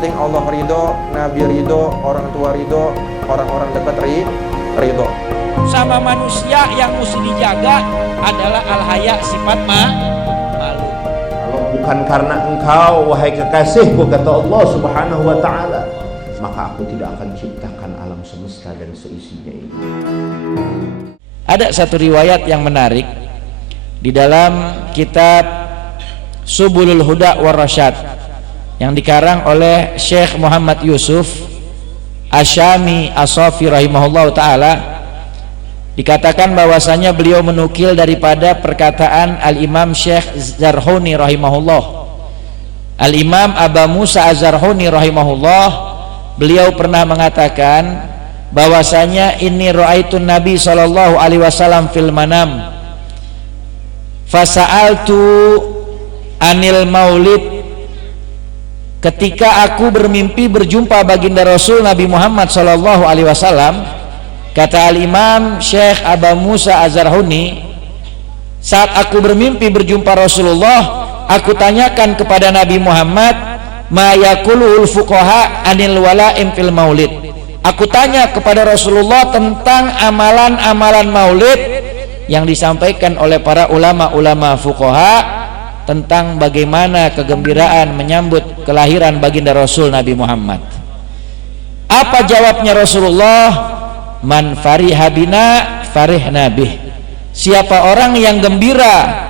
penting Allah ridho, Nabi ridho, orang tua ridho, orang-orang dekat ridho. Sama manusia yang mesti dijaga adalah al-haya, sifat malu. Kalau bukan karena engkau wahai kekasihku, kata Allah Subhanahu wa ta'ala, maka aku tidak akan ciptakan alam semesta dan seisinya ini. Ada satu riwayat yang menarik di dalam kitab Subulul Huda war Rasyad yang dikarang oleh Syekh Muhammad Yusuf Asyami As-Safi rahimahullah ta'ala. Dikatakan bahwasanya beliau menukil daripada perkataan Al-Imam Syekh Zarhuni rahimahullah. Al-Imam Aba Musa Az-Zarhuni rahimahullah, beliau pernah mengatakan bahwasanya inni ra'aitun Nabi sallallahu alaihi wasallam fil manam fasa'altu anil maulid. Ketika aku bermimpi berjumpa baginda Rasul Nabi Muhammad sallallahu alaihi wasallam, kata Al-Imam Syekh Aba Musa Az-Zarhuni, saat aku bermimpi berjumpa Rasulullah, aku tanyakan kepada Nabi Muhammad, ma yaqulul fuqaha anil wala'im fil maulid. Aku tanya kepada Rasulullah tentang amalan-amalan maulid yang disampaikan oleh para ulama-ulama fuqaha tentang bagaimana kegembiraan menyambut kelahiran baginda Rasul Nabi Muhammad. Apa jawabnya Rasulullah? Man fariha bina farihna bih. Siapa orang yang gembira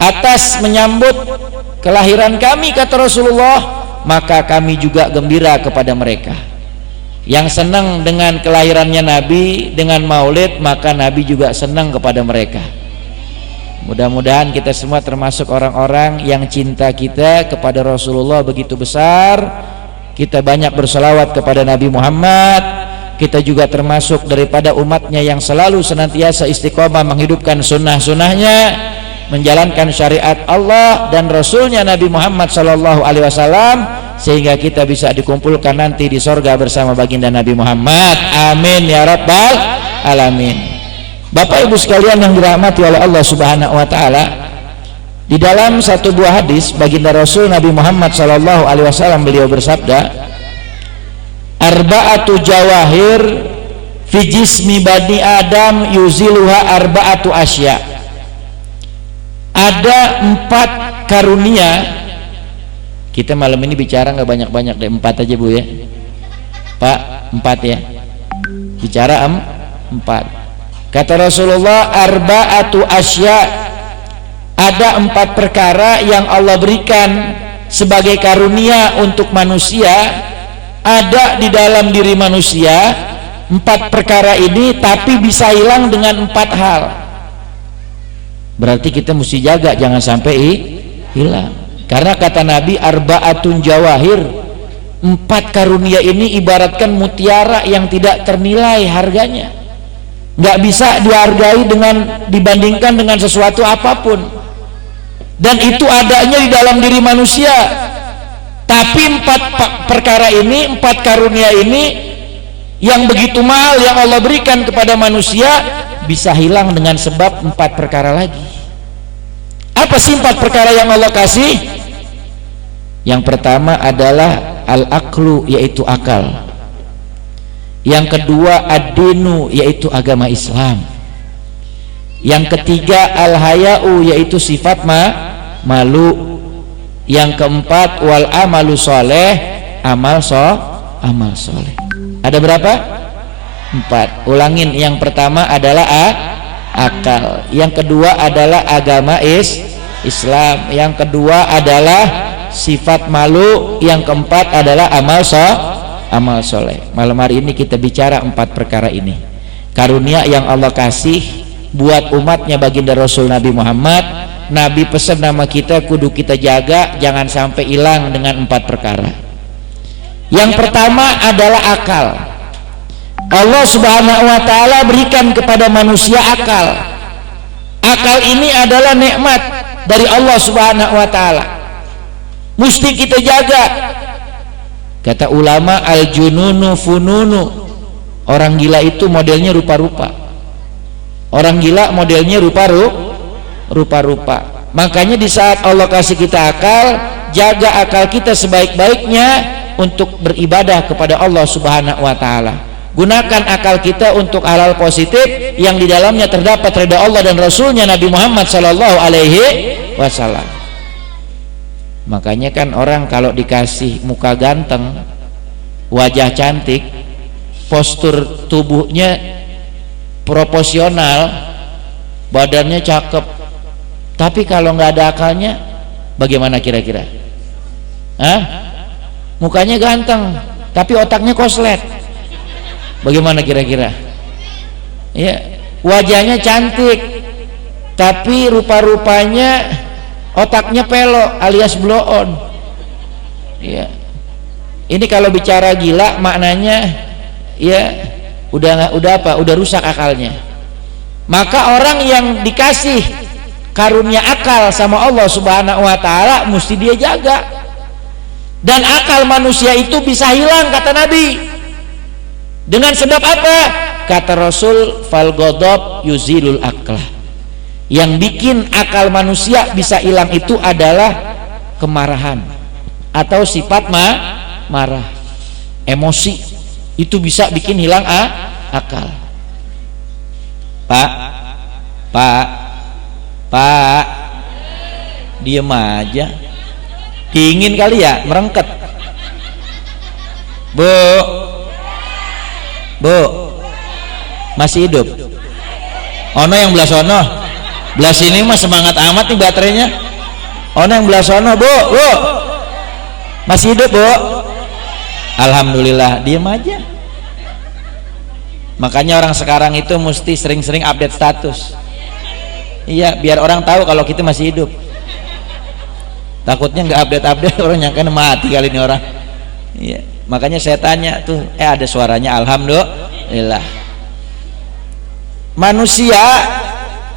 atas menyambut kelahiran kami, kata Rasulullah, maka kami juga gembira kepada mereka. Yang senang dengan kelahirannya Nabi, dengan maulid, maka Nabi juga senang kepada mereka. Mudah-mudahan kita semua termasuk orang-orang yang cinta kita kepada Rasulullah begitu besar. Kita banyak berselawat kepada Nabi Muhammad. Kita juga termasuk daripada umatnya yang selalu senantiasa istiqomah menghidupkan sunnah-sunnahnya, menjalankan syariat Allah dan Rasulnya Nabi Muhammad sallallahu alaihi wasallam, sehingga kita bisa dikumpulkan nanti di sorga bersama baginda Nabi Muhammad. Amin ya rabbal alamin. Bapak Ibu sekalian yang dirahmati oleh Allah Subhanahu wa taala, di dalam satu buah hadis baginda Rasul Nabi Muhammad sallallahu alaihi wasallam beliau bersabda, arba'atu jawahir fi jismi bani Adam yuziluha arba'atu asya. Ada 4 karunia. Kita malam ini bicara nggak banyak-banyak deh, 4 aja Bu ya Pak, 4 ya, bicara 4. Kata Rasulullah, arba'atu asya, ada 4 perkara yang Allah berikan sebagai karunia untuk manusia, ada di dalam diri manusia. 4 perkara ini tapi bisa hilang dengan 4 hal. Berarti kita mesti jaga jangan sampai hilang. Karena kata Nabi, arba'atun jawahir, 4 karunia ini ibaratkan mutiara yang tidak ternilai harganya, nggak bisa dihargai dibandingkan dengan sesuatu apapun, dan itu adanya di dalam diri manusia. Tapi 4 perkara ini, 4 karunia ini yang begitu mahal yang Allah berikan kepada manusia, bisa hilang dengan sebab 4 perkara lagi. Apa sih 4 perkara yang Allah kasih? Yang pertama adalah al-aqlu, yaitu akal. Yang kedua ad-dinu, yaitu agama Islam. Yang ketiga al-haya'u, yaitu sifat malu. Yang keempat wal amalu soleh, amal soleh. Ada berapa? 4. Ulangin, yang pertama adalah akal, yang kedua adalah agama Islam, yang kedua adalah sifat malu, yang keempat adalah amal soleh. Malam hari ini kita bicara 4 perkara ini, karunia yang Allah kasih buat umatnya baginda Rasul Nabi Muhammad. Nabi pesan nama kita kudu kita jaga jangan sampai hilang dengan 4 perkara. Yang pertama adalah akal. Allah Subhanahu wa ta'ala berikan kepada manusia akal. Akal ini adalah nikmat dari Allah Subhanahu wa ta'ala, mesti kita jaga. Kata ulama, al-jununu fununu, orang gila itu modelnya rupa-rupa. Orang gila modelnya rupa-rupa. Makanya di saat Allah kasih kita akal, jaga akal kita sebaik-baiknya, untuk beribadah kepada Allah Subhanahu wa taala. Gunakan akal kita untuk hal-hal positif yang di dalamnya terdapat ridha Allah dan Rasulnya Nabi Muhammad sallallahu alaihi wasallam. Makanya kan orang kalau dikasih muka ganteng, wajah cantik, postur tubuhnya proporsional, badannya cakep, tapi kalau nggak ada akalnya bagaimana kira-kira? Mukanya ganteng tapi otaknya koslet, bagaimana kira-kira? Ya, wajahnya cantik tapi rupa-rupanya otaknya pelok alias blow on. Ya, ini kalau bicara gila maknanya ya udah rusak akalnya. Maka orang yang dikasih karunia akal sama Allah Subhanahu wa taala mesti dia jaga. Dan akal manusia itu bisa hilang kata Nabi. Dengan sebab apa? Kata Rasul, fal ghadab yuzilul aklah. Yang bikin akal manusia bisa hilang itu adalah kemarahan atau sifat marah. Emosi itu bisa bikin hilang akal. Pak, diem aja. Dingin kali ya, merengket. Bu, masih hidup? Ono yang belah sono, belah sini mah semangat amat nih baterainya. Ono yang belah sono, bu, masih hidup bu? Alhamdulillah, diem aja. Makanya orang sekarang itu mesti sering-sering update status. Iya, biar orang tahu kalau kita masih hidup. Takutnya nggak update orang nyangka mati kali ini orang. Iya, makanya saya tanya tuh, ada suaranya, alhamdulillah. Manusia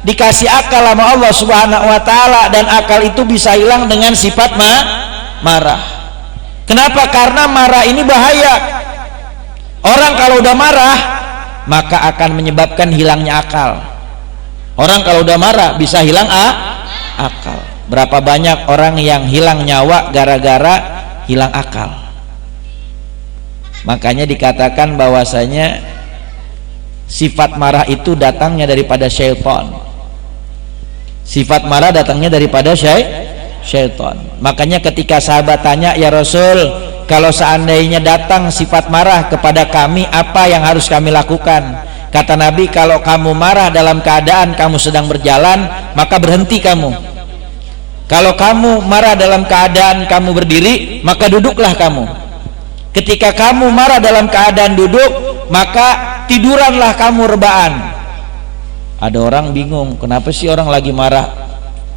dikasih akal sama Allah Subhanahu wa taala dan akal itu bisa hilang dengan sifat marah. Kenapa? Karena marah ini bahaya. Orang kalau udah marah maka akan menyebabkan hilangnya akal. Orang kalau udah marah bisa hilang akal. Berapa banyak orang yang hilang nyawa gara-gara hilang akal. Makanya dikatakan bahwasanya sifat marah itu datangnya daripada syaitan. Sifat marah datangnya daripada syaitan. Makanya ketika sahabat tanya, ya Rasul, kalau seandainya datang sifat marah kepada kami, apa yang harus kami lakukan? Kata Nabi, kalau kamu marah dalam keadaan kamu sedang berjalan, maka berhenti kamu. Kalau kamu marah dalam keadaan kamu berdiri, maka duduklah kamu. Ketika kamu marah dalam keadaan duduk, maka tiduranlah kamu rebaan. Ada orang bingung, kenapa sih orang lagi marah,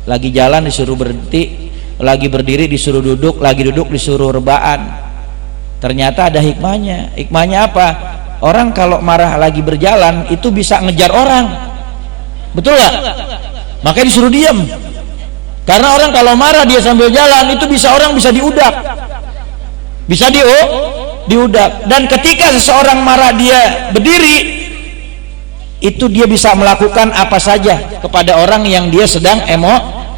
lagi jalan disuruh berhenti, lagi berdiri disuruh duduk, lagi duduk disuruh rebaan. Ternyata ada hikmahnya. Hikmahnya apa? Orang kalau marah lagi berjalan itu bisa ngejar orang, betul nggak? Makanya disuruh diam. Karena orang kalau marah dia sambil jalan itu orang bisa diudak, bisa diudak. Dan ketika seseorang marah dia berdiri, itu dia bisa melakukan apa saja kepada orang yang dia sedang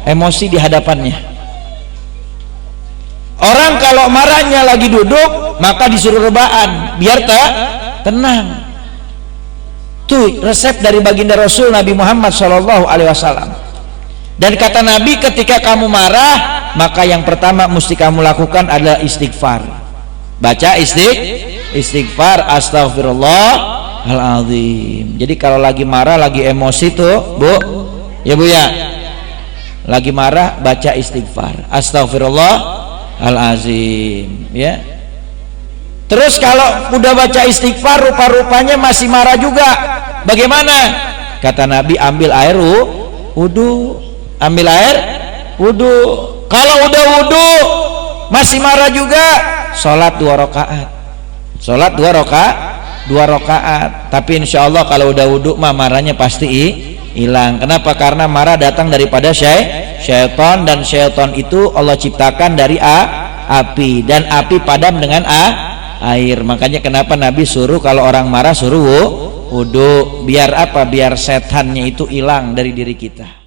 emosi di hadapannya. Orang kalau marahnya lagi duduk maka disuruh rebaan biar tenang. Tuh resep dari baginda Rasul Nabi Muhammad SAW. Dan kata Nabi, ketika kamu marah maka yang pertama mesti kamu lakukan adalah istighfar. Baca istighfar, astaghfirullahaladzim. Jadi kalau lagi marah, lagi emosi tuh bu, ya bu ya, lagi marah baca istighfar, astaghfirullahaladzim ya. Terus kalau udah baca istighfar rupa-rupanya masih marah juga, bagaimana? Kata Nabi, ambil air wudu. Ambil air wudu. Kalau udah wudu masih marah juga, sholat 2 rakaat. Sholat 2 rakaat. Tapi insya Allah kalau udah wudu mah marahnya pasti hilang. Kenapa? Karena marah datang daripada syaitan, dan syaitan itu Allah ciptakan dari api, dan api padam dengan air. Makanya kenapa Nabi suruh kalau orang marah suruh wudu, biar apa? Biar setannya itu hilang dari diri kita.